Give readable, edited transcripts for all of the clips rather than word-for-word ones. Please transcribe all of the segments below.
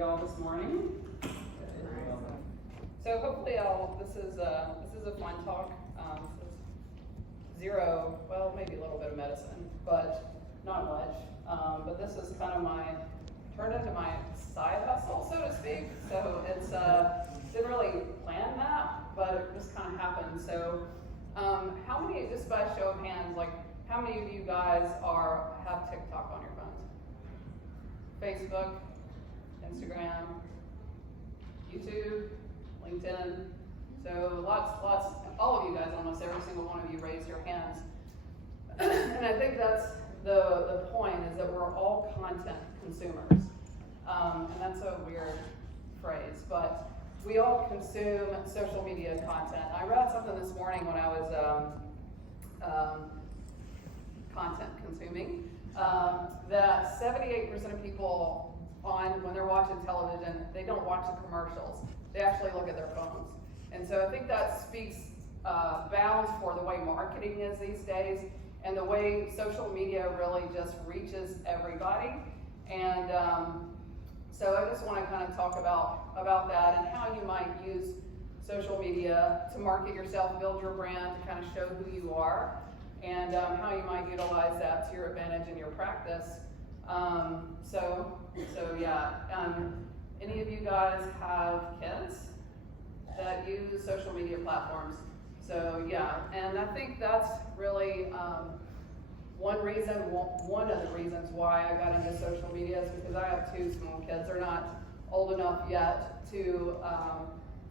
y'all this morning? So hopefully this is a fun talk. This is zero, well, maybe a little bit of medicine, but not much. But this is kind of turned into my side hustle, so to speak. So it's, didn't really plan that, but it just kind of happened. So how many, just by a show of hands, like how many of you guys have TikTok on your phones? Facebook, Instagram, YouTube, LinkedIn. So lots, all of you guys, almost every single one of you raised your hands. And I think that's the point, is that we're all content consumers. And that's a weird phrase, but we all consume social media content. I read something this morning when I was content consuming, that 78% of people when they're watching television, they don't watch the commercials. They actually look at their phones. And so I think that speaks bounds for the way marketing is these days, and the way social media really just reaches everybody. And so I just want to kind of talk about that and how you might use social media to market yourself, build your brand, to kind of show who you are, and how you might utilize that to your advantage in your practice. So yeah, any of you guys have kids that use social media platforms? So yeah, and I think that's really one of the reasons why I got into social media is because I have two small kids. They're not old enough yet to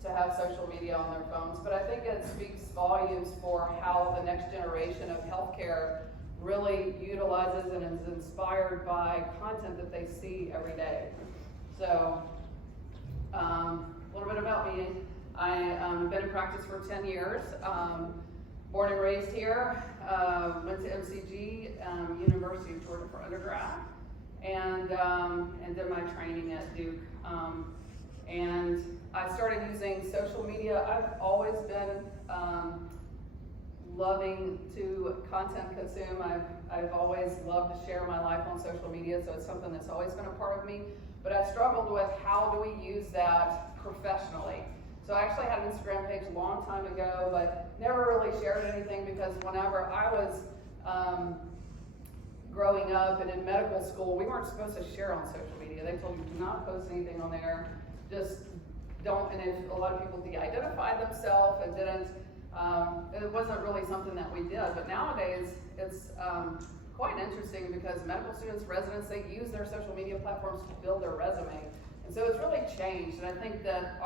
have social media on their phones, but I think it speaks volumes for how the next generation of healthcare really utilizes and is inspired by content that they see every day. So a little bit about me. I've been in practice for 10 years, born and raised here, went to MCG, University of Georgia for undergrad, and did my training at Duke. And I started using social media. I've always been loving to content consume. I've always loved to share my life on social media, so it's something that's always been a part of me. But I've struggled with how do we use that professionally. So I actually had an Instagram page a long time ago, but never really shared anything because whenever I was growing up and in medical school, we weren't supposed to share on social media. They told you do not post anything on there, just don't. And if a lot of people de-identified themselves and didn't, it wasn't really something that we did. But nowadays, it's quite interesting because medical students, residents, they use their social media platforms to build their resume. And so it's really changed. And I think that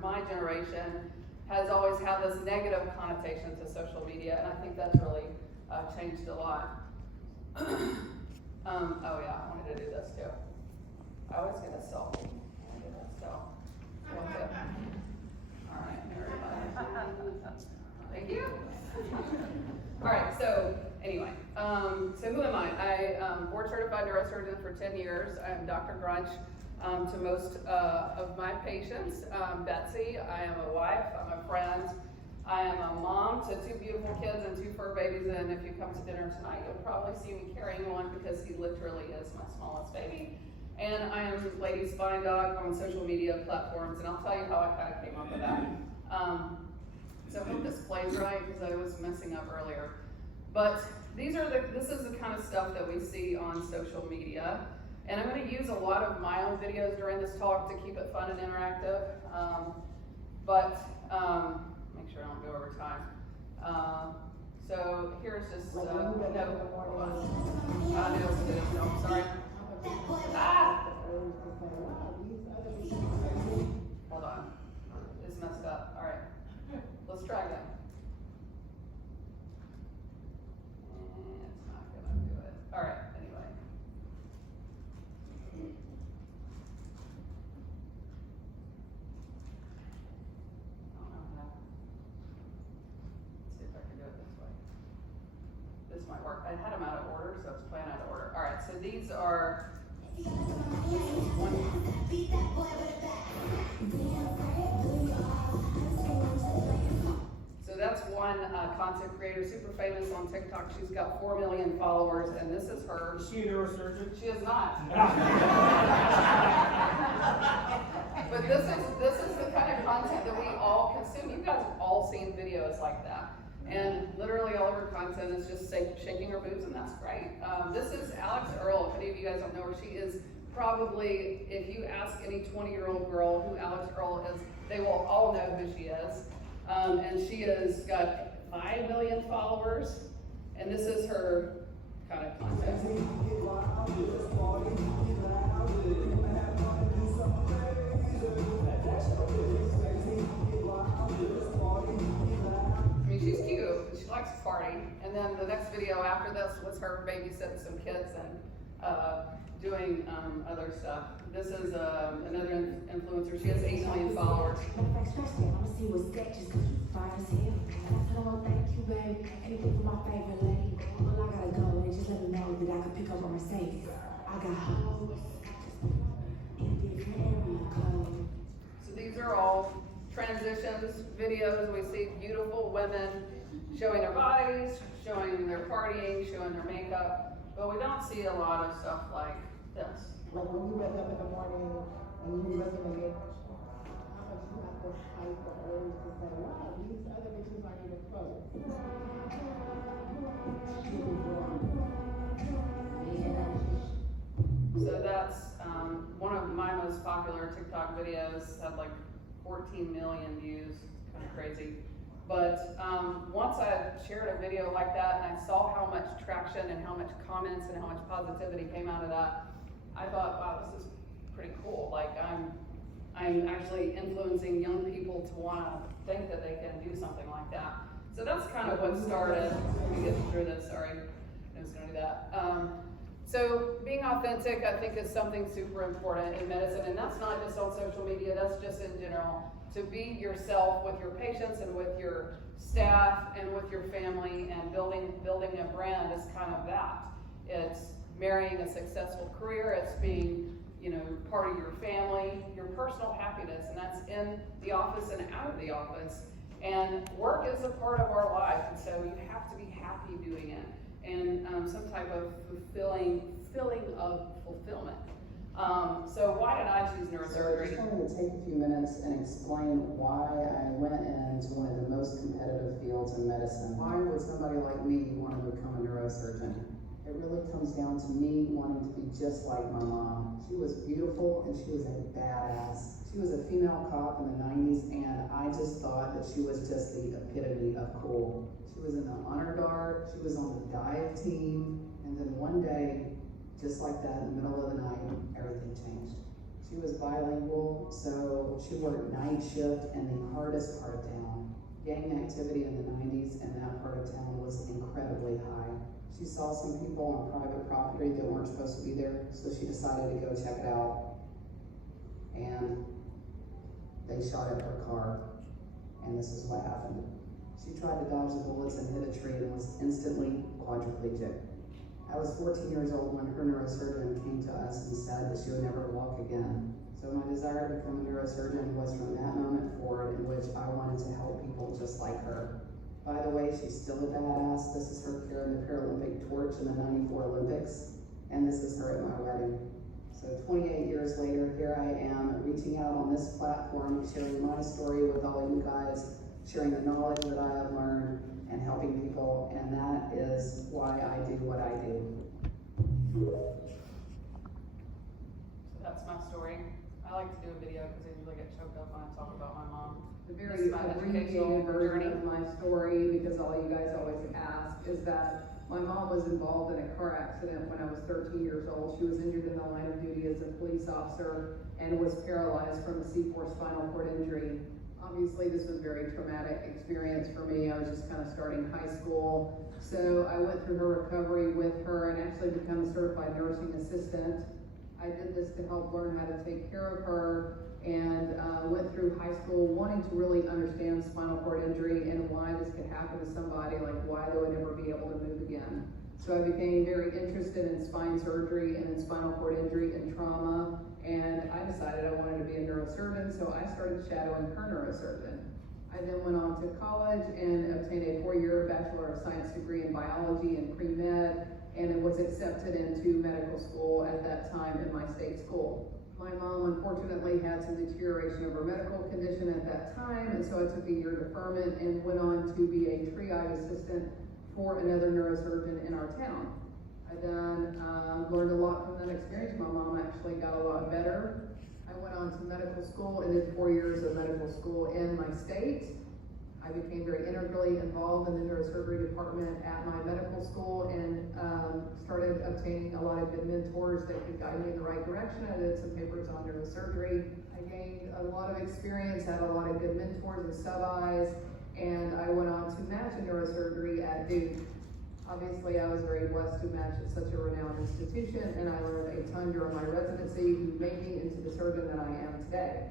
my generation has always had this negative connotation to social media. And I think that's really changed a lot. Oh yeah, I wanted to do this too. I always get a selfie. Okay. All right, everybody. Thank you. All right, so anyway, so who am I? I'm board certified neurosurgeon for 10 years. I'm Dr. Grunch to most of my patients. Betsy, I am a wife, I'm a friend, I am a mom to two beautiful kids and two fur babies, and if you come to dinner tonight, you'll probably see me carrying one because he literally is my smallest baby. And I am Lady Spine Dog on social media platforms, and I'll tell you how I kind of came up with that. So I hope this plays right because I was messing up earlier. But this is the kind of stuff that we see on social media. And I'm going to use a lot of my own videos during this talk to keep it fun and interactive. Make sure I don't go over time. So here's just, no, sorry. Ah! Hold on. It's messed up. All right. Let's try again. It's not going to do it. All right. Anyway. Let's see if I can do it this way. This might work. I had them out of order, so it's playing out of order. All right. So these are. So that's one content creator, super famous on TikTok. She's got 4 million followers, and this is her. Is she a neurosurgeon? She is not. seen videos like that. And literally all of her content is just shaking her boobs, and that's great. This is Alex Earl. If any of you guys don't know her, she is probably, if you ask any 20-year-old girl who Alex Earl is, they will all know who she is. And she has got 5 million followers, and this is her kind of content. I mean, she's cute. She likes to party. And then the next video after this was her babysitting some kids and doing other stuff. This is another influencer. She has 8 million followers. So these are all transitions videos. We see beautiful women showing their bodies, showing their partying, showing their makeup, but we don't see a lot of stuff like this. Like when you wake up in the morning and you look in the mirror, how much you have to fight the urge to say, wow, these other bitches aren't even close. So that's one of my most popular TikTok videos, had like 14 million views, kind of crazy. But once I shared a video like that and I saw how much traction and how much comments and how much positivity came out of that, I thought, wow, this is pretty cool. Like I'm actually influencing young people to want to think that they can do something like that. So that's kind of what started. Let me get through this, sorry. I was gonna do that. So being authentic, I think, is something super important in medicine, and that's not just on social media, that's just in general. To be yourself with your patients and with your staff and with your family, and building a brand is kind of that. It's marrying a successful career, it's being, part of your family, your personal happiness, and that's in the office and out of the office. And work is a part of our life, and so you have to be happy doing it, and some type of feeling of fulfillment. So why did I choose neurosurgery? I just wanted to take a few minutes and explain why I went into one of the most competitive fields in medicine. Why would somebody like me want to become a neurosurgeon? It really comes down to me wanting to be just like my mom. She was beautiful and she was a badass. She was a female cop in the 90s, and I just thought that she was just the epitome of cool. She was in the honor guard, she was on the dive team, and then one day, just like that, in the middle of the night, everything changed. She was bilingual, so she worked night shift in the hardest part of town. Gang activity in the 90s in that part of town was incredibly high. She saw some people on private property that weren't supposed to be there, so she decided to go check it out. And they shot at her car, and this is what happened. She tried to dodge the bullets and hit a tree and was instantly quadriplegic. I was 14 years old when her neurosurgeon came to us and said that she would never walk again. So my desire to become a neurosurgeon was from that moment forward, in which I wanted to help people just like her. By the way, she's still a badass. This is her carrying the Paralympic torch in the '94 Olympics, and this is her at my wedding. So 28 years later, here I am reaching out on this platform, sharing my story with all you guys, sharing the knowledge that I have learned, and helping people, and that is why I do what I do. So that's my story. I like to do a video because I usually get choked up when I talk about my mom. The very abbreviated version of my story, because all you guys always ask, is that my mom was involved in a car accident when I was 13 years old. She was injured in the line of duty as a police officer and was paralyzed from a C4 spinal cord injury. Obviously, this was a very traumatic experience for me. I was just kind of starting high school. So I went through her recovery with her and actually became a certified nursing assistant. I did this to help learn how to take care of her, and went through high school wanting to really understand spinal cord injury and why this could happen to somebody, like why they would never be able to move again. So I became very interested in spine surgery and in spinal cord injury and trauma, and I decided I wanted to be a neurosurgeon, so I started shadowing her neurosurgeon. I then went on to college and obtained a 4-year Bachelor of Science degree in biology and pre-med, and it was accepted into medical school at that time in my state school. My mom unfortunately had some deterioration of her medical condition at that time, and so I took a year deferment and went on to be a triage assistant for another neurosurgeon in our town. I then learned a lot from that experience. My mom actually got a lot better. I went on to medical school and did 4 years of medical school in my state. I became very integrally involved in the neurosurgery department at my medical school and started obtaining a lot of good mentors that could guide me in the right direction. I did some papers on neurosurgery. I gained a lot of experience, had a lot of good mentors and sub-Is, and I went on to match in neurosurgery at Duke. Obviously, I was very blessed to match at such a renowned institution, and I learned a ton during my residency who made me into the surgeon that I am today.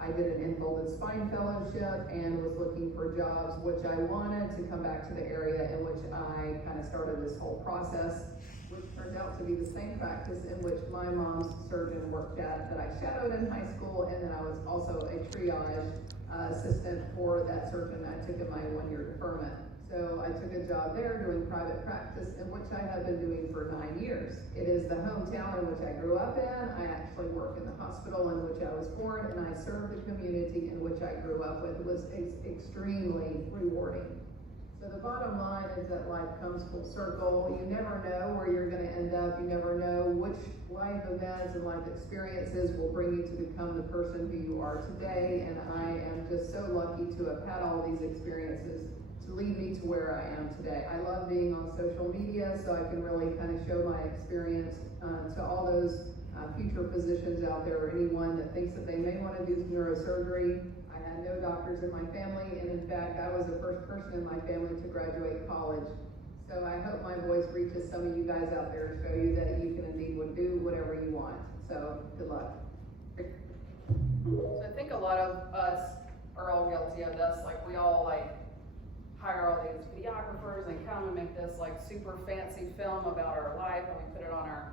I did an infolded spine fellowship and was looking for jobs, which I wanted to come back to the area in which I kind of started this whole process, which turned out to be the same practice in which my mom's surgeon worked at that I shadowed in high school, and then I was also a triage assistant for that surgeon I took in my 1-year deferment. So I took a job there doing private practice, in which I have been doing for 9 years. It is the hometown in which I grew up in. I actually work in the hospital in which I was born, and I serve the community in which I grew up with. It was extremely rewarding. So the bottom line is that life comes full circle. You never know where you're going to end up. You never know which life events and life experiences will bring you to become the person who you are today. And I am just so lucky to have had all these experiences to lead me to where I am today. I love being on social media, so I can really kind of show my experience to all those future physicians out there, or anyone that thinks that they may want to do neurosurgery. I had no doctors in my family, and in fact, I was the first person in my family to graduate college. So I hope my voice reaches some of you guys out there to show you that you can indeed do whatever you want. So good luck. So I think a lot of us are all guilty of this. Like, we all hire all these videographers and come and make this super fancy film about our life, and we put it on our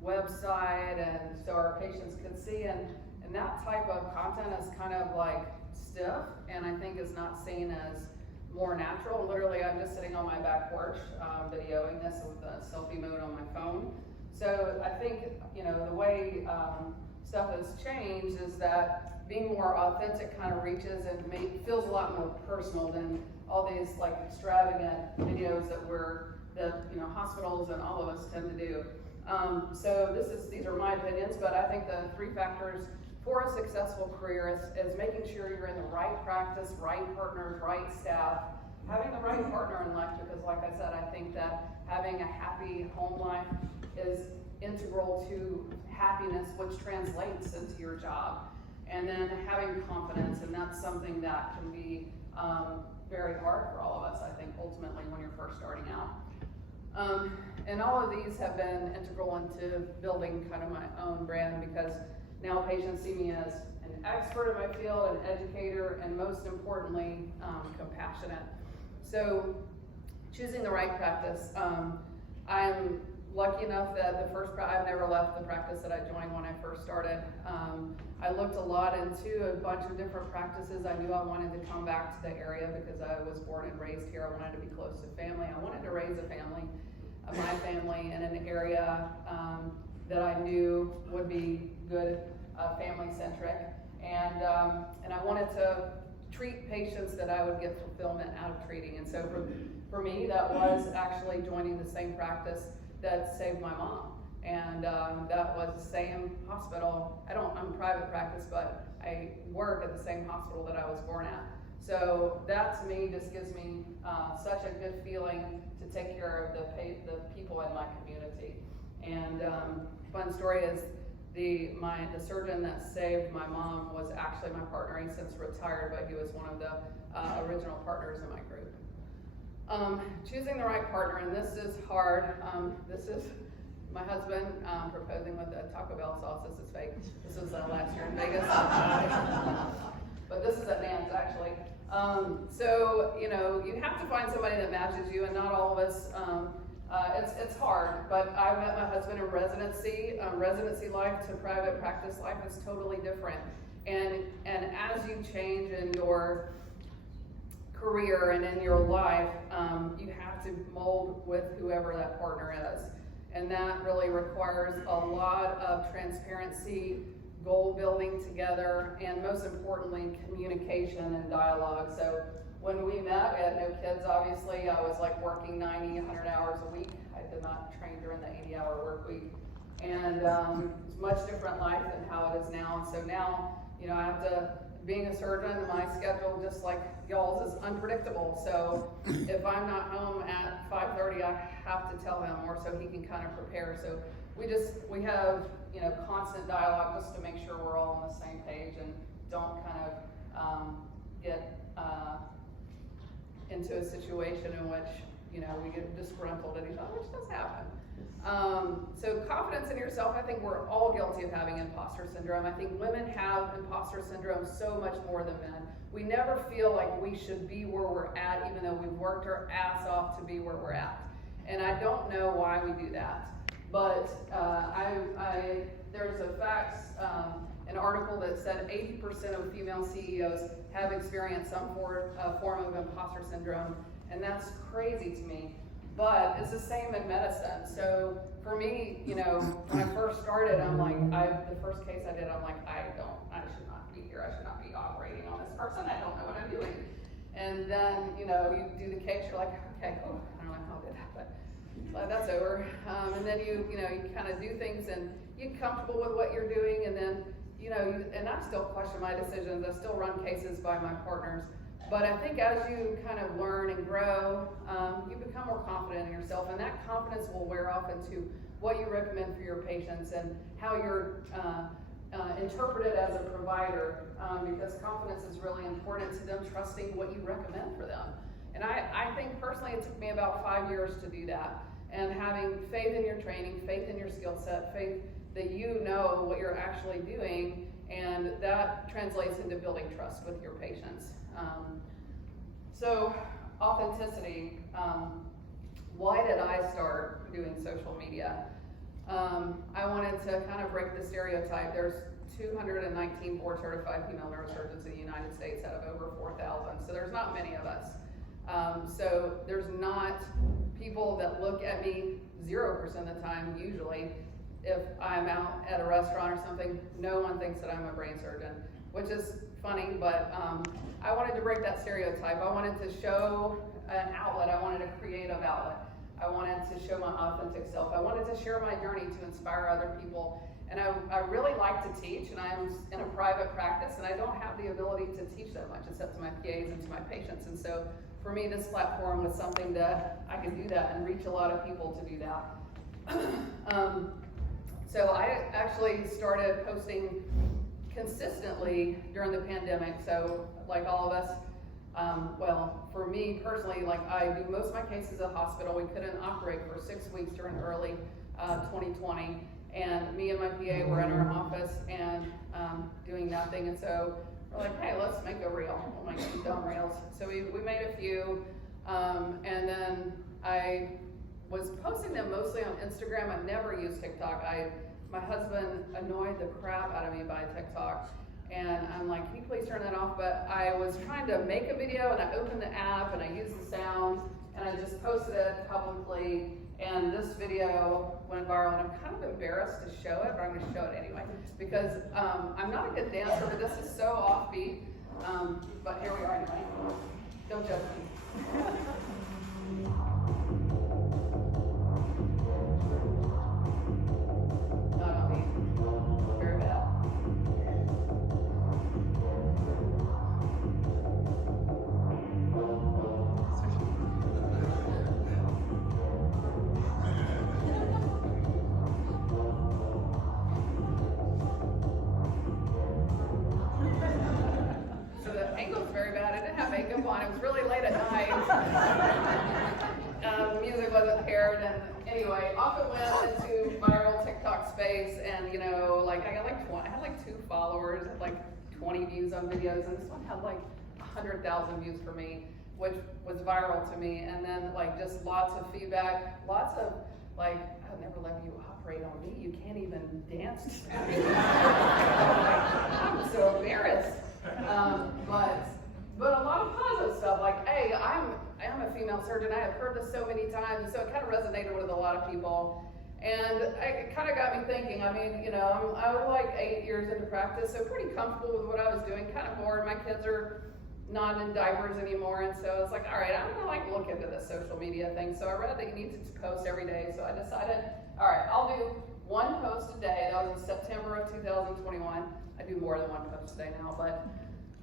website and so our patients can see, and that type of content is kind of stiff, and I think is not seen as more natural. Literally, I'm just sitting on my back porch videoing this with the selfie mode on my phone. So I think, the way stuff has changed is that being more authentic kind of reaches and feels a lot more personal than all these extravagant videos that hospitals and all of us tend to do. So these are my opinions, but I think the 3 factors for a successful career is making sure you're in the right practice, right partners, right staff, having the right partner in life, because like I said, I think that having a happy home life is integral to happiness, which translates into your job. And then having confidence, and that's something that can be very hard for all of us, I think, ultimately when you're first starting out. And all of these have been integral into building kind of my own brand, because now patients see me as an expert in my field, an educator, and most importantly, compassionate. So choosing the right practice. I'm lucky enough that I've never left the practice that I joined when I first started. I looked a lot into a bunch of different practices. I knew I wanted to come back to the area because I was born and raised here. I wanted to be close to family. I wanted to raise a family, my family, in an area that I knew would be good, family-centric. And I wanted to treat patients that I would get fulfillment out of treating. And so for me, that was actually joining the same practice that saved my mom. And that was the same hospital. I'm private practice, but I work at the same hospital that I was born at. So that to me just gives me such a good feeling to take care of the people in my community. And fun story is the surgeon that saved my mom was actually my partner. He's since retired, but he was one of the original partners in my group. Choosing the right partner, and this is hard. This is my husband proposing with the Taco Bell sauce. This is fake. This was last year in Vegas. But this is at Nan's, actually. So, you have to find somebody that matches you, and not all of us, it's hard. But I met my husband in residency. Residency life to private practice life is totally different. And as you change in your career and in your life, you have to mold with whoever that partner is. And that really requires a lot of transparency, goal building together, and most importantly, communication and dialogue. So when we met, we had no kids, obviously. I was like working 90, 100 hours a week. I did not train during the 80-hour work week. And it's a much different life than how it is now. And so now, you know, I have to, being a surgeon, my schedule, just like y'all's, is unpredictable. So if I'm not home at 5:30, I have to tell him, or so he can kind of prepare. So we have, you know, constant dialogue just to make sure we're all on the same page and don't kind of get into a situation in which, you know, we get disgruntled at each other, which does happen. So confidence in yourself, I think we're all guilty of having imposter syndrome. I think women have imposter syndrome so much more than men. We never feel like we should be where we're at, even though we've worked our ass off to be where we're at. And I don't know why we do that. But there's a fact, an article that said 80% of female CEOs have experienced some form of imposter syndrome, and that's crazy to me. But it's the same in medicine. So for me, you know, when I first started, I'm like, the first case I did, I'm like, I should not be here. I should not be operating on this person. I don't know what I'm doing. And then, you know, you do the case, you're like, okay, oh, I don't know how I did that, but that's over. And then you kind of do things and you get comfortable with what you're doing, and then, you know, and I still question my decisions. I still run cases by my partners. But I think as you kind of learn and grow, you become more confident in yourself, and that confidence will wear off into what you recommend for your patients and how you're interpreted as a provider, because confidence is really important to them, trusting what you recommend for them. And I think personally it took me about 5 years to do that, and having faith in your training, faith in your skill set, faith that you know what you're actually doing, and that translates into building trust with your patients. So authenticity, why did I start doing social media? I wanted to kind of break the stereotype. There's 219 board certified female neurosurgeons in the United States out of over 4,000, so there's not many of us. So there's not people that look at me 0% of the time, usually. If I'm out at a restaurant or something, no one thinks that I'm a brain surgeon, which is funny, but I wanted to break that stereotype. I wanted to show an outlet. I wanted a creative outlet. I wanted to show my authentic self. I wanted to share my journey to inspire other people. And I really like to teach, and I'm in a private practice, and I don't have the ability to teach that much except to my PAs and to my patients. And so for me, this platform was something that I could do that and reach a lot of people to do that. So I actually started posting consistently during the pandemic. So like all of us, well, for me personally, like I do most of my cases at the hospital. We couldn't operate for 6 weeks during early 2020. And me and my PA were in our office and doing nothing. And so we're like, hey, let's make a reel. We'll make some dumb reels. So we made a few. And then I was posting them mostly on Instagram. I never used TikTok. My husband annoyed the crap out of me by TikTok. And I'm like, can you please turn that off? But I was trying to make a video, and I opened the app and I used the sound, and I just posted it publicly. And this video went viral, and I'm kind of embarrassed to show it, but I'm gonna show it anyway. Because I'm not a good dancer, but this is so offbeat. But here we are anyway. Don't judge me. Not on me. Very bad. So the angle's very bad. I didn't have makeup on. It was really late at night. Music wasn't paired, and anyway, off it went into viral TikTok space, and you know, like I had like 2 followers, had like 20 views on videos, and this one had like 100,000 views for me, which was viral to me. And then like just lots of feedback, lots of like, I'll never let you operate on me. You can't even dance. I'm so embarrassed. But a lot of positive stuff, like, hey, I'm a female surgeon. I have heard this so many times, and so it kind of resonated with a lot of people. And it kind of got me thinking, I mean, you know, I was like 8 years into practice, so pretty comfortable with what I was doing, kind of bored. My kids are not in diapers anymore, and so I was like, all right, I'm gonna like look into this social media thing. So I read that you need to post every day, so I decided, all right, I'll do one post a day. That was in September of 2021. I do more than one post a day now, but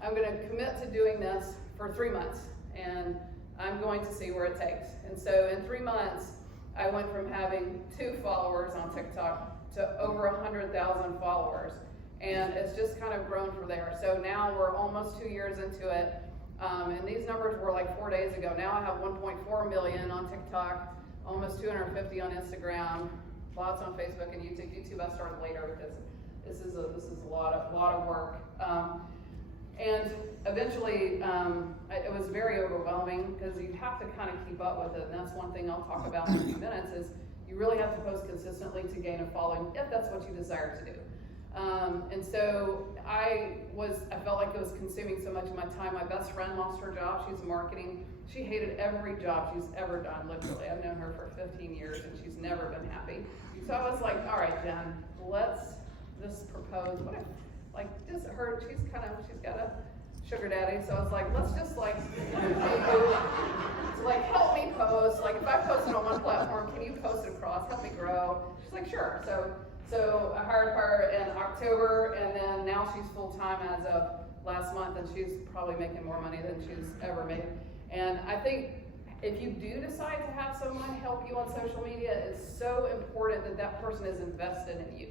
I'm gonna commit to doing this for 3 months, and I'm going to see where it takes. And so in 3 months, I went from having 2 followers on TikTok to over 100,000 followers. And it's just kind of grown from there. So now we're almost 2 years into it. And these numbers were like 4 days ago. Now I have 1.4 million on TikTok, almost 250 on Instagram, lots on Facebook and YouTube. YouTube I started later because this is a lot of work. And eventually, it was very overwhelming because you have to kind of keep up with it. And that's one thing I'll talk about in a few minutes is you really have to post consistently to gain a following if that's what you desire to do. And so I felt like it was consuming so much of my time. My best friend lost her job. She's in marketing. She hated every job she's ever done, literally. I've known her for 15 years and she's never been happy. So I was like, all right, Jen, let's just propose. What if, like, just her, she's got a sugar daddy. So I was like, let's just like, help me post. Like, if I posted on one platform, can you post it across? Help me grow. She's like, sure. So I hired her in October, and then now she's full-time as of last month, and she's probably making more money than she's ever made. And I think if you do decide to have someone help you on social media, it's so important that that person is invested in you.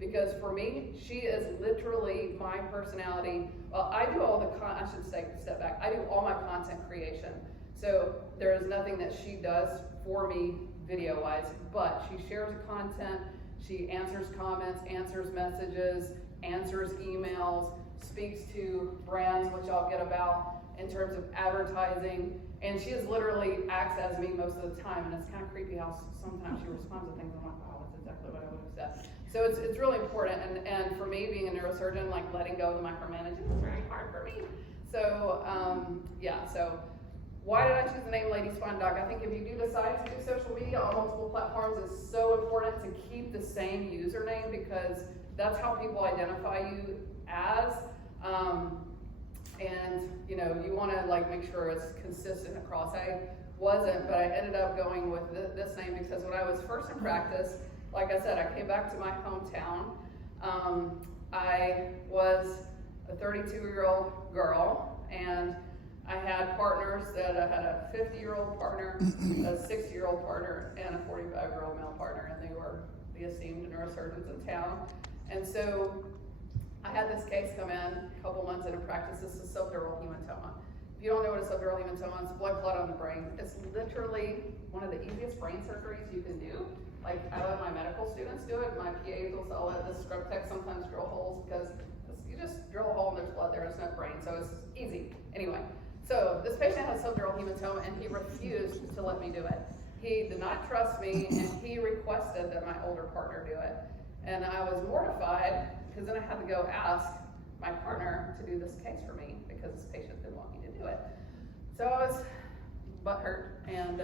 Because for me, she is literally my personality. Well, I do all the I should say, step back, I do all my content creation. So there is nothing that she does for me video-wise, but she shares the content, she answers comments, answers messages, answers emails, speaks to brands, which I'll get about in terms of advertising, and she is literally acts as me most of the time, and it's kind of creepy how sometimes she responds to things, I'm like, wow, that's exactly what I would have said. So it's really important, and for me, being a neurosurgeon, like letting go of the micromanaging is very hard for me. So, so why did I choose the name Lady Spine Doc? I think if you do decide to do social media on multiple platforms, it's so important to keep the same username because that's how people identify you as. And you know, you want to like make sure it's consistent across. I wasn't, but I ended up going with this name because when I was first in practice, like I said, I came back to my hometown. I was a 32-year-old girl, and I had partners that I had a 50-year-old partner, a 60-year-old partner, and a 45-year-old male partner, and they were the esteemed neurosurgeons in town. And so I had this case come in a couple months into practice. This is subdural hematoma. If you don't know what a subdural hematoma is, it's blood clot on the brain. It's literally one of the easiest brain surgeries you can do. Like, I let my medical students do it. My PAs will sell it. The scrub techs sometimes drill holes because you just drill a hole and there's blood there. It's not brain, so it's easy. Anyway, so this patient had subdural hematoma and he refused to let me do it. He did not trust me and he requested that my older partner do it. And I was mortified because then I had to go ask my partner to do this case for me because this patient didn't want me to do it. So I was butthurt, and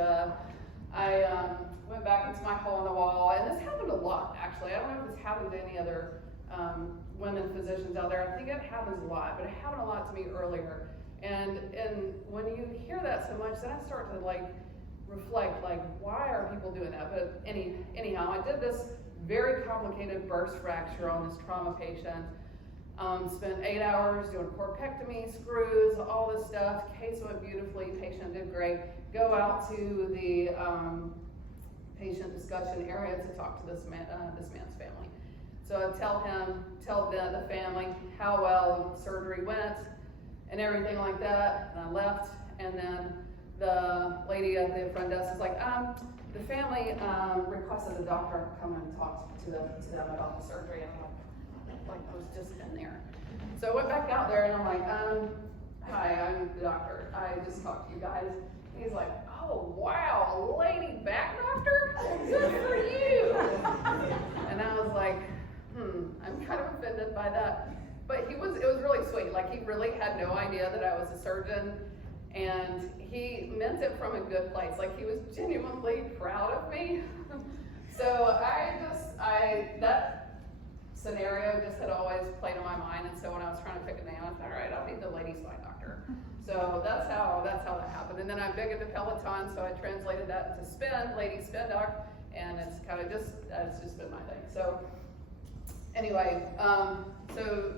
I went back into my hole in the wall, and this happened a lot, actually. I don't know if this happened to any other women physicians out there. I think it happens a lot, but it happened a lot to me earlier. And when you hear that so much, then I start to like reflect, like, why are people doing that? But anyhow, I did this very complicated burst fracture on this trauma patient. Spent 8 hours doing corpectomy, screws, all this stuff. Case went beautifully, patient did great. Go out to the patient discussion area to talk to this man's family. So I tell the family how well the surgery went and everything like that, and I left, and then the lady at the front desk is like, the family requested the doctor come and talk to them about the surgery, and I'm like I was just in there. So I went back out there and I'm like, hi, I'm the doctor. I just talked to you guys. And he's like, oh wow, a lady back doctor? Good for you. And I was like, I'm kind of offended by that. But it was really sweet. Like, he really had no idea that I was a surgeon, and he meant it from a good place. Like, he was genuinely proud of me. So that scenario just had always played on my mind, and so when I was trying to pick a name, I thought, all right, I'll be the lady spine doctor. So that's how that happened. And then I'm big into Peloton, so I translated that into spin, lady spin doc, and it's kind of just, it's just been my thing. So anyway, so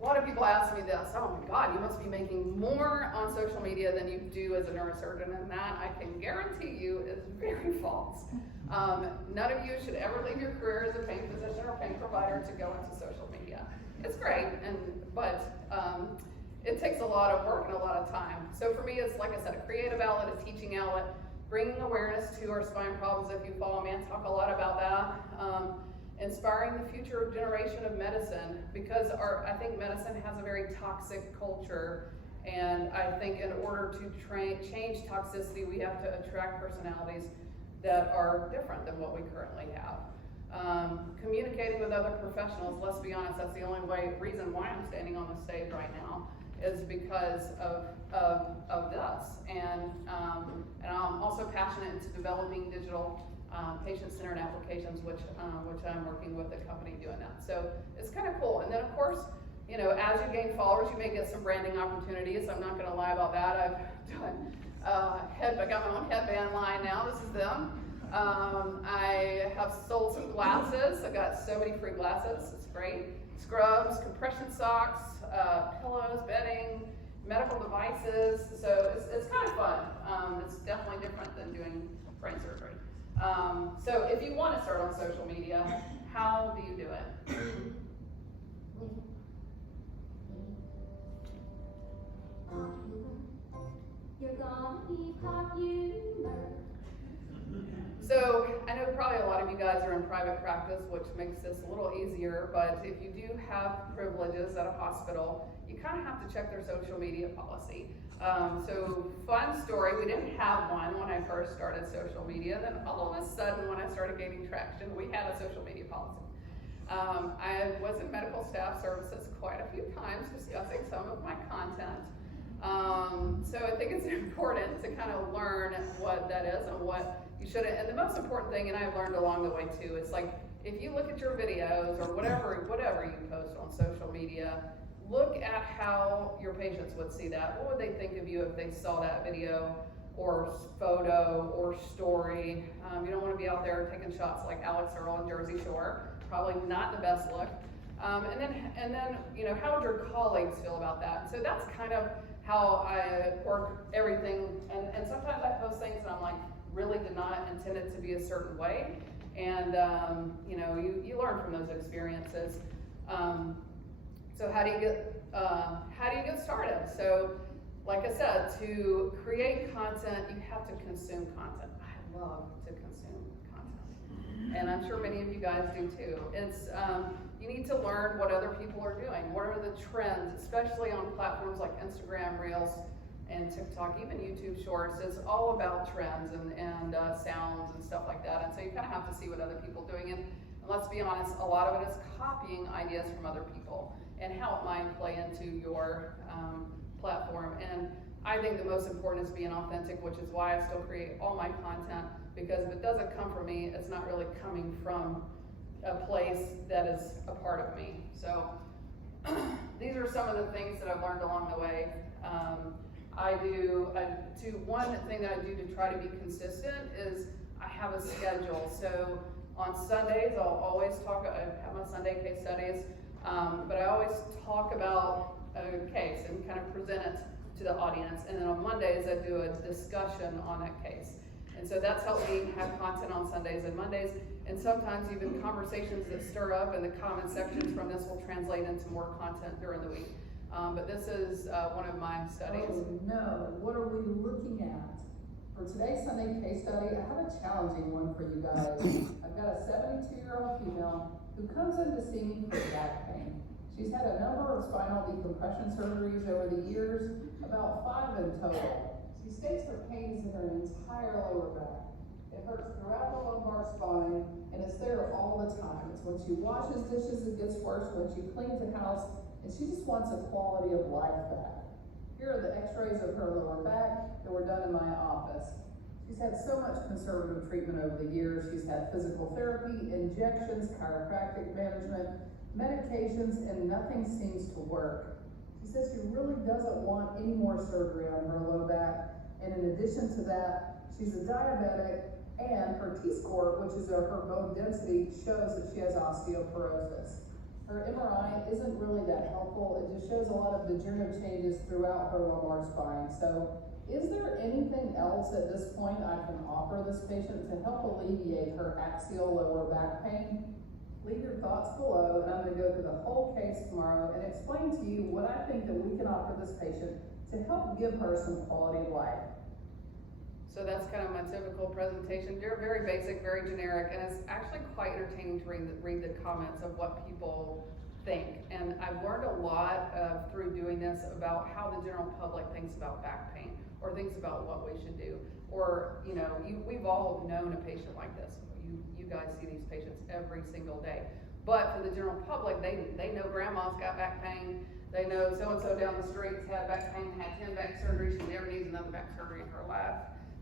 a lot of people ask me this, oh my God, you must be making more on social media than you do as a neurosurgeon, and that I can guarantee you is very false. None of you should ever leave your career as a pain physician or pain provider to go into social media. It's great, but it takes a lot of work and a lot of time. So for me, it's like I said, a creative outlet, a teaching outlet, bringing awareness to our spine problems. If you follow me, I talk a lot about that. Inspiring the future generation of medicine, because I think medicine has a very toxic culture, and I think in order to change toxicity, we have to attract personalities that are different than what we currently have. Communicating with other professionals, let's be honest, that's the only reason why I'm standing on the stage right now, is because of this. And I'm also passionate into developing digital patient-centered applications, which I'm working with the company doing that. So it's kind of cool. And then of course, you know, as you gain followers, you may get some branding opportunities. I'm not gonna lie about that. I've done, I got my own headband line now, this is them. I have sold some glasses. I got so many free glasses, it's great. Scrubs, compression socks, pillows, bedding, medical devices. So it's kind of fun. It's definitely different than doing brain surgery. So if you want to start on social media, how do you do it? You're gonna be popular. So I know probably a lot of you guys are in private practice, which makes this a little easier, but if you do have privileges at a hospital, you kind of have to check their social media policy. So fun story, we didn't have one when I first started social media, then all of a sudden when I started gaining traction, we had a social media policy. I was in medical staff services quite a few times discussing some of my content. So I think it's important to kind of learn what that is and what you shouldn't. And the most important thing, and I've learned along the way too, it's like if you look at your videos or whatever you post on social media, look at how your patients would see that. What would they think of you if they saw that video or photo or story? You don't want to be out there taking shots like Alex Earl on Jersey Shore. Probably not the best look. And then, you know, how would your colleagues feel about that? So that's kind of how I work everything. And sometimes I post things and I'm like, really did not intend it to be a certain way. And, you know, you learn from those experiences. So how do you get started? So, like I said, to create content, you have to consume content. I love to consume content, and I'm sure many of you guys do too. It's you need to learn what other people are doing. What are the trends, especially on platforms like Instagram Reels and TikTok, even YouTube Shorts. It's all about trends and sounds and stuff like that. And so you kind of have to see what other people are doing. And let's be honest, a lot of it is copying ideas from other people and how it might play into your platform. And I think the most important is being authentic, which is why I still create all my content, because if it doesn't come from me, it's not really coming from a place that is a part of me. So these are some of the things that I've learned along the way. One thing that I do to try to be consistent is I have a schedule. So on Sundays, I'll always talk, I have my Sunday case studies, but I always talk about a case and kind of present it to the audience. And then on Mondays, I do a discussion on that case. And so that's helped me have content on Sundays and Mondays. And sometimes even conversations that stir up in the comment sections from this will translate into more content during the week. But this is one of my studies. Oh no, what are we looking at? For today's Sunday case study, I have a challenging one for you guys. I've got a 72-year-old female who comes in to see me for back pain. She's had a number of spinal decompression surgeries over the years, about 5 in total. She states her pain is in her entire lower back. It hurts throughout the lumbar spine, and it's there all the time. It's when she washes dishes, it gets worse. When she cleans the house, and she just wants a quality of life back. Here are the x-rays of her lower back that were done in my office. She's had so much conservative treatment over the years. She's had physical therapy, injections, chiropractic management, medications, and nothing seems to work. She says she really doesn't want any more surgery on her low back, and in addition to that, she's a diabetic, and her T-score, which is her bone density, shows that she has osteoporosis. Her MRI isn't really that helpful. It just shows a lot of degenerative changes throughout her lumbar spine. So is there anything else at this point I can offer this patient to help alleviate her axial lower back pain? Leave your thoughts below, and I'm going to go through the whole case tomorrow and explain to you what I think that we can offer this patient to help give her some quality of life. So that's kind of my typical presentation. They're very basic, very generic, and it's actually quite entertaining to read the comments of what people think. And I've learned a lot through doing this about how the general public thinks about back pain, or thinks about what we should do. Or, you know, we've all known a patient like this. You guys see these patients every single day. But for the general public, they know grandma's got back pain. They know so-and-so down the street's had back pain, had 10 back surgeries, she never needs another back surgery in her life.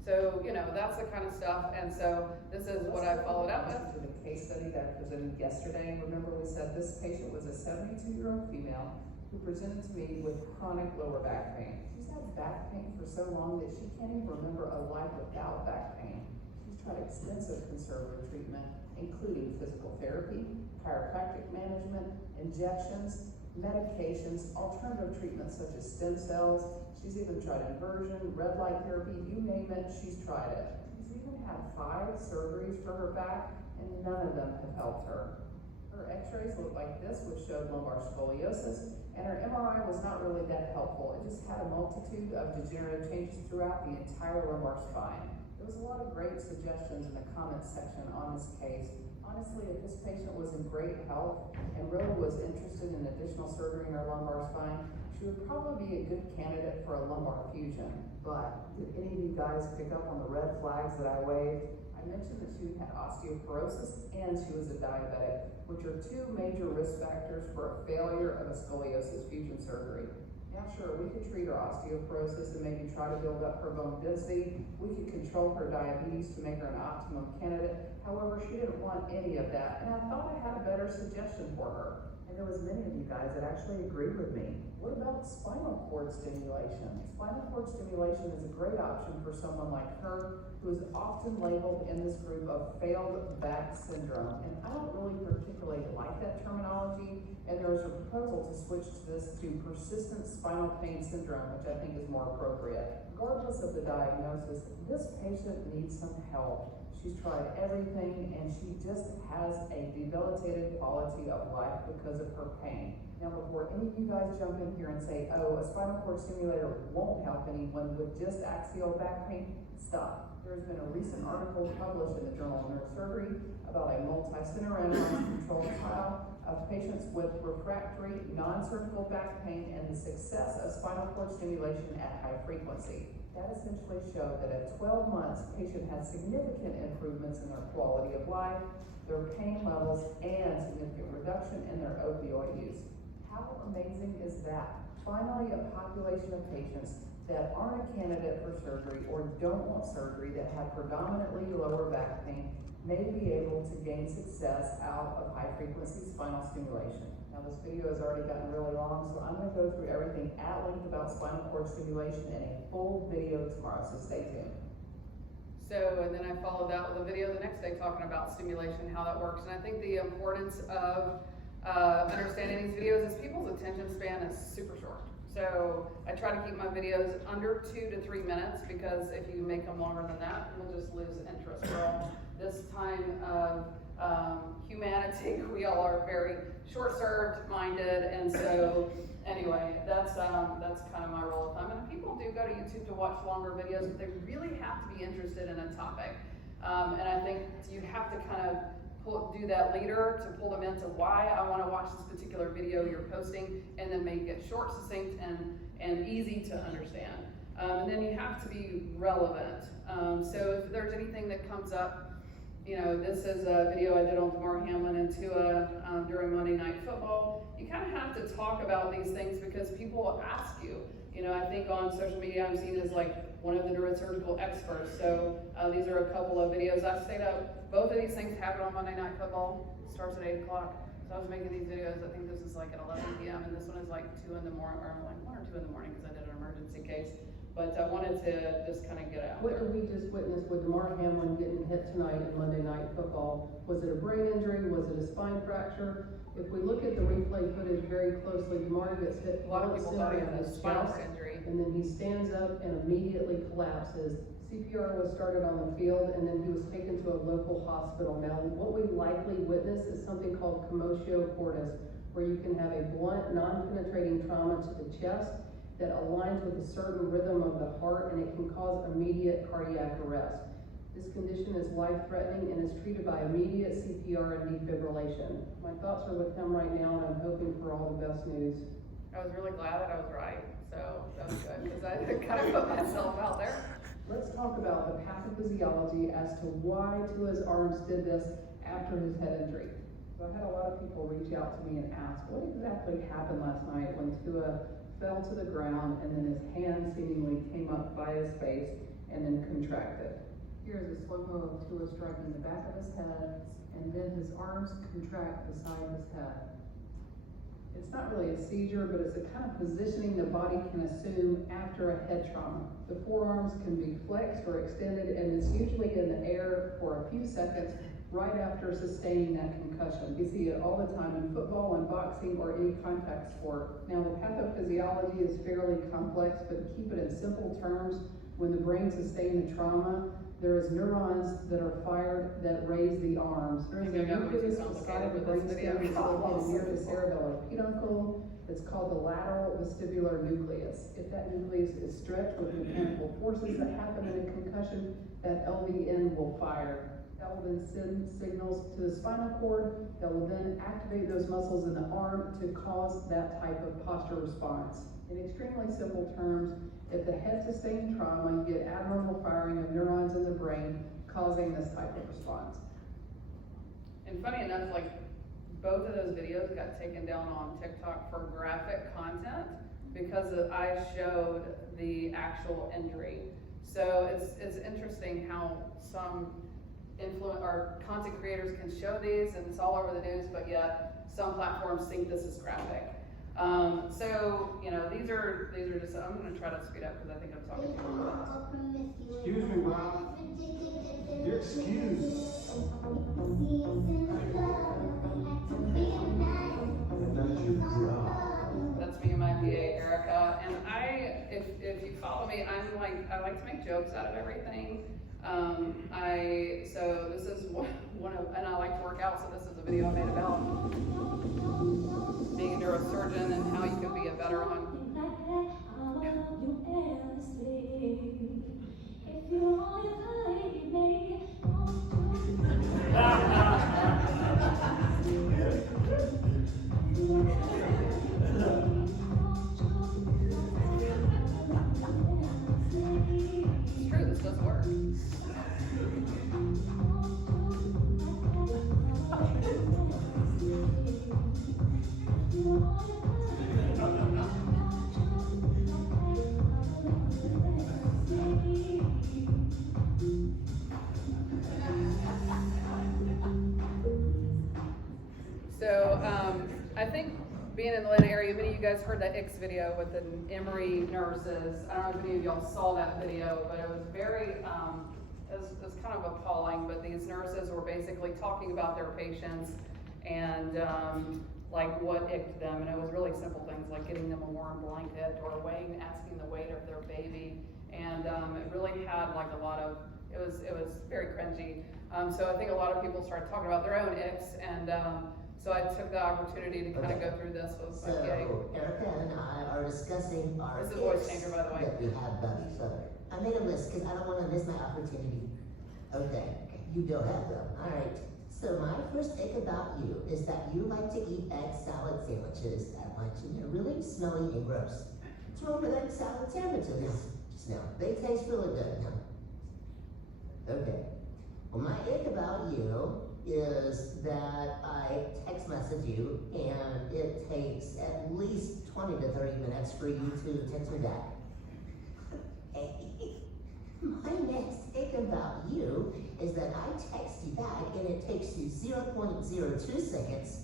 So, you know, that's the kind of stuff, and so this is what I followed up with. To the case study that I presented yesterday, remember we said this patient was a 72-year-old female who presented to me with chronic lower back pain. She's had back pain for so long that she can't even remember a life without back pain. She's tried extensive conservative treatment, including physical therapy, chiropractic management, injections, medications, alternative treatments such as stem cells. She's even tried inversion, red light therapy, you name it, she's tried it. She's even had 5 surgeries for her back, and none of them have helped her. Her x-rays looked like this, which showed lumbar scoliosis, and her MRI was not really that helpful. It just had a multitude of degenerative changes throughout the entire lumbar spine. There was a lot of great suggestions in the comments section on this case. Honestly, if this patient was in great health and really was interested in additional surgery in her lumbar spine, she would probably be a good candidate for a lumbar fusion. But did any of you guys pick up on the red flags that I waved? I mentioned that she had osteoporosis and she was a diabetic, which are 2 major risk factors for a failure of a scoliosis fusion surgery. Now sure, we could treat her osteoporosis and maybe try to build up her bone density. We could control her diabetes to make her an optimum candidate. However, she didn't want any of that, and I thought I had a better suggestion for her. And there was many of you guys that actually agreed with me. What about spinal cord stimulation? Spinal cord stimulation is a great option for someone like her who is often labeled in this group of failed back syndrome. And I don't really particularly like that terminology, and there was a proposal to switch this to persistent spinal pain syndrome, which I think is more appropriate. Regardless of the diagnosis, this patient needs some help. She's tried everything, and she just has a debilitated quality of life because of her pain. Now, before any of you guys jump in here and say, oh, a spinal cord stimulator won't help anyone with just axial back pain, stop. There's been a recent article published in the Journal of Neurosurgery about a multi-center randomized controlled trial of patients with refractory non-surgical back pain and the success of spinal cord stimulation at high frequency. That essentially showed that at 12 months, patient had significant improvements in their quality of life, their pain levels, and significant reduction in their opioid use. How amazing is that? Finally, a population of patients that aren't a candidate for surgery or don't want surgery, that have predominantly lower back pain, may be able to gain success out of high-frequency spinal stimulation. Now, this video has already gotten really long, so I'm going to go through everything at length about spinal cord stimulation in a full video tomorrow, so stay tuned. So, and then I followed that with a video the next day talking about stimulation, how that works. And I think the importance of understanding these videos is people's attention span is super short. So I try to keep my videos under 2 to 3 minutes, because if you make them longer than that, we'll just lose interest. We're all this time of humanity, we all are very short-served minded, and so anyway, that's kind of my rule of thumb. And people do go to YouTube to watch longer videos, but they really have to be interested in a topic. And I think you have to kind of do that leader to pull them into why I want to watch this particular video you're posting, and then make it short, succinct, and easy to understand. And then you have to be relevant. So if there's anything that comes up you know, this is a video I did on Damar Hamlin and Tua during Monday Night Football. You kind of have to talk about these things because people will ask you. You know, I think on social media I'm seen as like one of the neurosurgical experts. So these are a couple of videos I stayed up. Both of these things happen on Monday Night Football. It starts at 8 o'clock. So I was making these videos. I think this is like at 11 p.m. and this one is like 2 in the morning, or like 1 or 2 in the morning because I did an emergency case. But I wanted to just kind of get out What there. did we just witness with Damar Hamlin getting hit tonight in Monday Night Football? Was it a brain injury? Was it a spine fracture? If we look at the replay footage very closely, Damar gets hit. A lot of people thought he had a spinal chest, injury. and then he stands up and immediately collapses. CPR was started on the field, and then he was taken to a local hospital. Now, what we likely witnessed is something called commotio cordis, where you can have a blunt, non-penetrating trauma to the chest that aligns with a certain rhythm of the heart, and it can cause immediate cardiac arrest. This condition is life-threatening and is treated by immediate CPR and defibrillation. My thoughts are with him right now, and I'm hoping for all the best news. I was really glad that I was right. So that was good because I kind of put myself out there. Let's talk about the pathophysiology as to why Tua's arms did this after his head injury. So I had a lot of people reach out to me and ask, what exactly happened last night when Tua fell to the ground and then his hand seemingly came up by his face and then contracted. Here's a slow-mo of Tua striking the back of his head, and then his arms contract beside his head. It's not really a seizure, but it's a kind of positioning the body can assume after a head trauma. The forearms can be flexed or extended, and it's usually in the air for a few seconds right after sustaining that concussion. We see it all the time in football and boxing or any contact sport. Now, the pathophysiology is fairly complex, but to keep it in simple terms, when the brain sustained the trauma, there is neurons that are fired that raise the arms. There is a nucleus beside the brainstem located near the cerebellar peduncle. It's called the lateral vestibular nucleus. If that nucleus is stretched with mechanical forces that happen in a concussion, that LVN will fire. That will then send signals to the spinal cord that will then activate those muscles in the arm to cause that type of posture response. In extremely simple terms, if the head sustained trauma, you get abnormal firing of neurons in the brain causing this type of response. And funny enough, like both of those videos got taken down on TikTok for graphic content because I showed the actual injury. So it's interesting how some content creators can show these and it's all over the news, but yet some platforms think this is graphic. So, you know, these are just, I'm going to try to speed up because I think I'm talking too much. Excuse me, Rob. You're excused. And that's your job. That's me and my PA, Erica. And if you follow me, I like to make jokes out of everything. So this is one of, and I like to work out, so this is a video I made about being a neurosurgeon and how you can be a better one. It's true, this does work. So, I think being in the Atlanta area, many of you guys heard that X video with the Emory nurses. I don't know if any of y'all saw that video, but it was very, it was kind of appalling, but these nurses were basically talking about their patients and like what icked them, and it was really simple things like getting them a warm blanket or asking the weight of their baby, and it really had like a lot of, it was very cringy. So I think a lot of people started talking about their own icks, and so I took the opportunity to kind of go through this with my PA. Erica and I are discussing our This is a voice gifts changer, by the way. that we have done each other. I made a list because I don't want to miss my opportunity. Okay, you don't have them. All right. So my first ick about you is that you like to eat egg salad sandwiches at lunch, and they're really smelly and gross. What's wrong with egg salad sandwiches? Just now, they taste really good. Okay. Well, my ick about you is that I text message you and it takes at least 20 to 30 minutes for you to text me back. My next ick about you is that I text you back and it takes you 0.02 seconds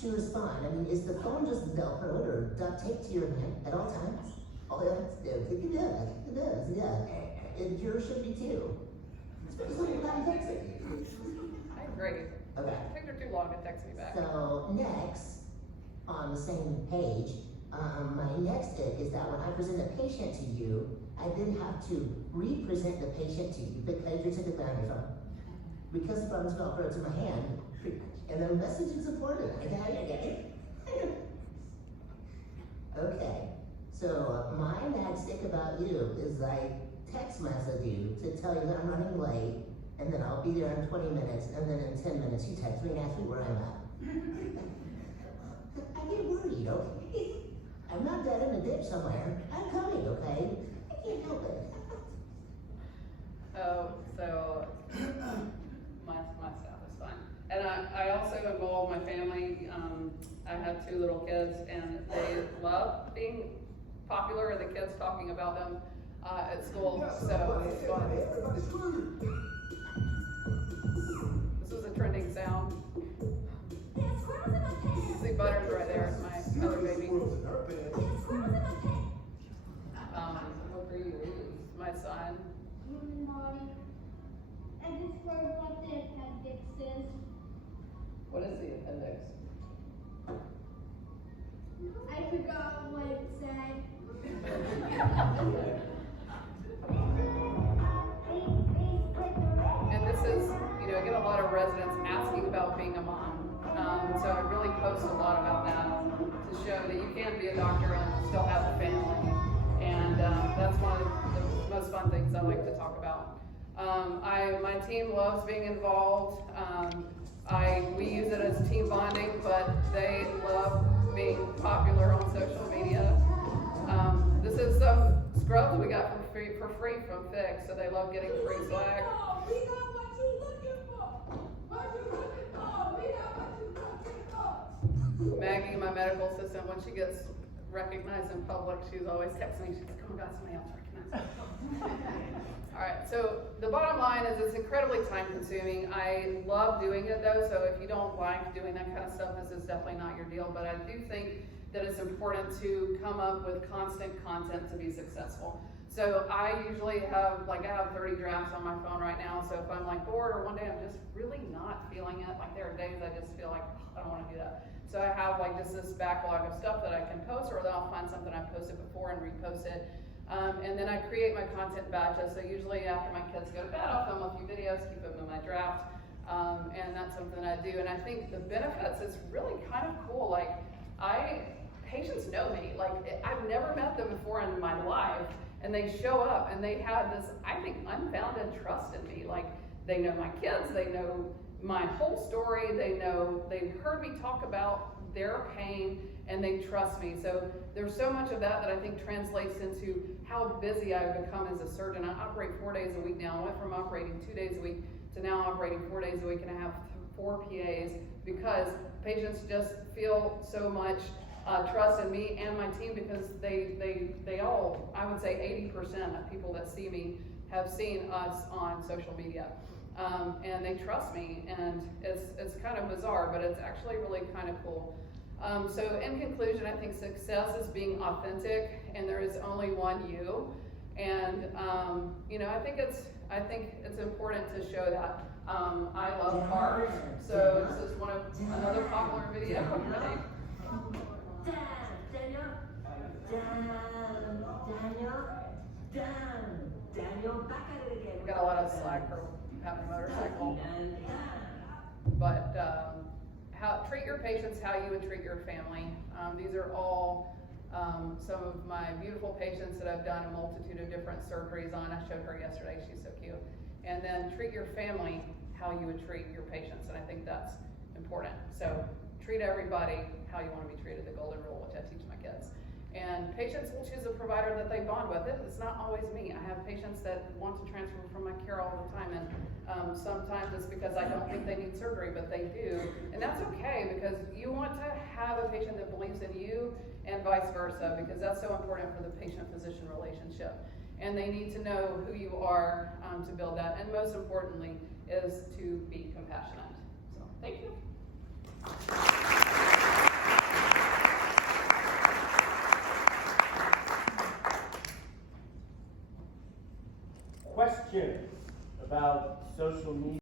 to respond. I mean, is the phone just Velcroed or duct taped to your hand at all times? Oh, yeah, it does, yeah. And yours should be too. Especially when I'm texting you. I agree. Okay. I think they're too long to text me back. So next, on the same page, my next ick is that when I present a patient to you, I then have to re-present the patient to you because you're taking down your phone. Because the phone's Velcroed to my hand, and the message is important. Okay, so my next ick about you is I text message you to tell you that I'm running late, and then I'll be there in 20 minutes, and then in 10 minutes you text me and ask me where I'm at. I get worried, okay? I'm not dead in a ditch somewhere. I'm coming, okay? I can't help it. Oh, so my staff is fine. And I also involve my family. I have 2 little kids and they love being popular and the kids talking about them at school. So it's fun. This is a trending sound. You see Butters right there, my other baby. What are you reading? My son. I just wrote what the appendix is. What is the appendix? I forgot what it said. And this is, you know, I get a lot of residents asking about being a mom. So I really post a lot about that to show that you can be a doctor and still have a family. And that's one of the most fun things I like to talk about. My team loves being involved. We use it as team bonding, but they love being popular on social media. This is some scrubs we got for free from Fix, so they love getting free swag. We got what you looking for. What you looking for? We got what you looking for. Maggie, my medical assistant, when she gets recognized in public, she's always texting me. She's like, "Oh my God, somebody else recognized me." All right, so the bottom line is it's incredibly time consuming. I love doing it though, so if you don't like doing that kind of stuff, this is definitely not your deal, but I do think that it's important to come up with constant content to be successful. So I usually have, I have 30 drafts on my phone right now, so if I'm bored or one day I'm just really not feeling it, there are days I just feel like, I don't wanna do that. So I have just this backlog of stuff that I can post, or I'll find something I've posted before and repost it. And then I create my content batches, so usually after my kids go to bed, I'll film a few videos, keep them in my draft, and that's something I do. And I think the benefits is really kind of cool. Patients know me, I've never met them before in my life, and they show up and they have this, I think, unbounded trust in me. They know my kids, they know my whole story, they've heard me talk about their pain, and they trust me. So there's so much of that I think translates into how busy I've become as a surgeon. I operate 4 days a week now. I went from operating 2 days a week to now operating 4 days a week, and I have 4 PAs because patients just feel so much trust in me and my team, because they all, I would say 80% of people that see me have seen us on social media. And they trust me, and it's kind of bizarre, but it's actually really kind of cool. So in conclusion, I think success is being authentic, and there is only one you. And I think it's important to show that. I love cars, so this is another popular video. Daniel, back at it again. We got a lot of slack for having a motorcycle. But treat your patients how you would treat your family. These are all some of my beautiful patients that I've done a multitude of different surgeries on. I showed her yesterday, she's so cute. And then treat your family how you would treat your patients, and I think that's important. So treat everybody how you want to be treated, the golden rule, which I teach my kids. And And patients will choose a provider that they bond with. It's not always me. I have patients that want to transfer from my care all the time, and sometimes it's because I don't think they need surgery, but they do. And that's okay, because you want to have a patient that believes in you and vice versa, because that's so important for the patient-physician relationship. And they need to know who you are to build that. And most importantly is to be compassionate. So, thank you. Questions about social media?